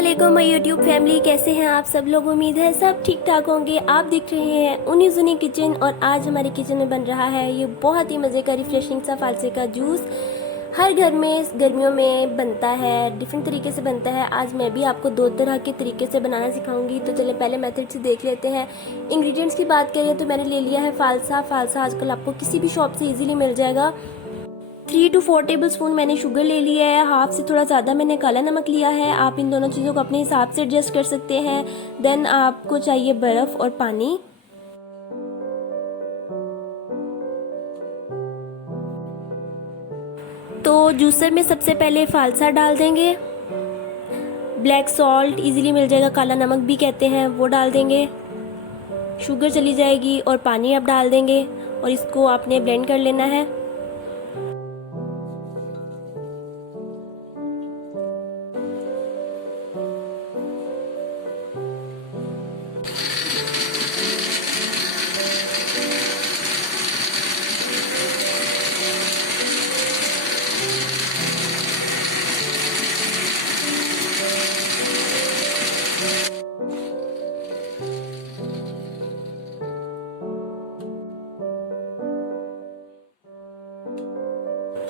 अस्सलामुअलैकुम my YouTube family, कैसे हैं आप सब लोग। उम्मीद है सब ठीक ठाक होंगे। आप देख रहे हैं उन्नी जुनी किचन और आज हमारी किचन में बन रहा है ये बहुत ही मज़े का रिफ्रेशिंग सा फालसे का जूस। हर घर में गर्मियों में बनता है, डिफरेंट तरीके से बनता है। आज मैं भी आपको दो तरह के तरीके से बनाना सिखाऊंगी। तो चले पहले मेथड से देख लेते हैं। इंग्रेडिएंट्स की बात करें तो मैंने ले लिया है फालसा। आजकल आपको किसी भी शॉप से इजीली मिल जाएगा। 3 to 4 टेबल स्पून मैंने शुगर ले लिया है। हाफ से थोड़ा ज़्यादा मैंने काला नमक लिया है। आप इन दोनों चीज़ों को अपने हिसाब से एडजस्ट कर सकते हैं। देन आपको चाहिए बर्फ़ और पानी। तो जूसर में सबसे पहले फालसा डाल देंगे। ब्लैक सॉल्ट इजीली मिल जाएगा, काला नमक भी कहते हैं, वो डाल देंगे। शुगर चली जाएगी और पानी आप डाल देंगे और इसको आपने ब्लेंड कर लेना है।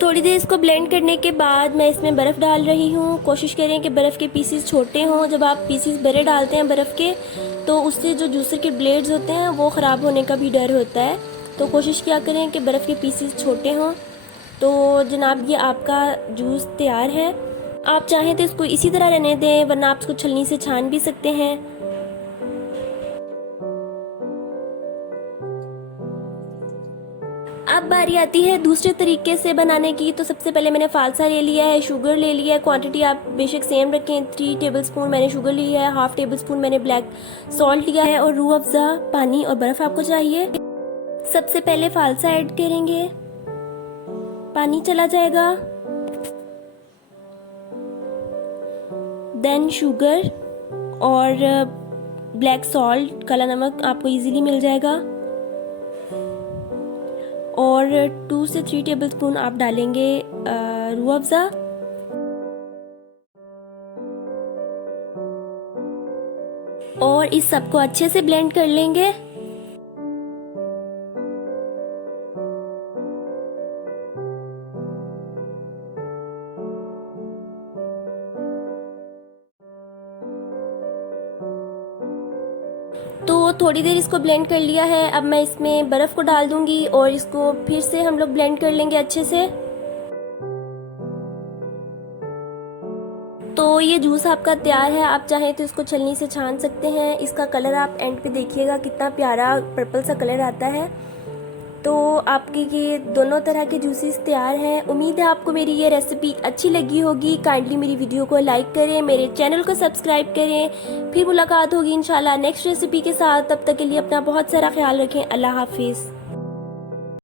थोड़ी देर इसको ब्लेंड करने के बाद मैं इसमें बर्फ़ डाल रही हूँ। कोशिश करें कि बर्फ़ के पीसीस छोटे हों। जब आप पीसीस बड़े डालते हैं बर्फ़ के तो उससे जो जूसर के ब्लेड्स होते हैं वो ख़राब होने का भी डर होता है। तो कोशिश क्या करें कि बर्फ़ के पीसीस छोटे हों। तो जनाब ये आपका जूस तैयार है। आप चाहें तो इसको इसी तरह रहने दें, वरना आप इसको छलनी से छान भी सकते हैं। अब बारी आती है दूसरे तरीके से बनाने की। तो सबसे पहले मैंने फालसा ले लिया है, शुगर ले लिया है। क्वांटिटी आप बेशक सेम रखें। 3 टेबल स्पून मैंने शुगर लिया है, हाफ टेबल स्पून मैंने ब्लैक सॉल्ट लिया है और रूह अफ़ज़ा, पानी और बर्फ़ आपको चाहिए। सबसे पहले फालसा ऐड करेंगे, पानी चला जाएगा, देन शुगर और ब्लैक सॉल्ट, काला नमक आपको इजीली मिल जाएगा, और 2 से 3 टेबल स्पून आप डालेंगे रूह अफ़ज़ा। और इस सबको अच्छे से ब्लेंड कर लेंगे। तो थोड़ी देर इसको ब्लेंड कर लिया है। अब मैं इसमें बर्फ़ को डाल दूंगी और इसको फिर से हम लोग ब्लेंड कर लेंगे अच्छे से। तो ये जूस आपका तैयार है। आप चाहें तो इसको छलनी से छान सकते हैं। इसका कलर आप एंड पे देखिएगा कितना प्यारा पर्पल सा कलर आता है। तो आपके ये दोनों तरह के जूसेस तैयार हैं। उम्मीद है आपको मेरी ये रेसिपी अच्छी लगी होगी। काइंडली मेरी वीडियो को लाइक करें, मेरे चैनल को सब्सक्राइब करें। फिर मुलाकात होगी इंशाल्लाह नेक्स्ट रेसिपी के साथ। तब तक के लिए अपना बहुत सारा ख्याल रखें। अल्लाह हाफिज़।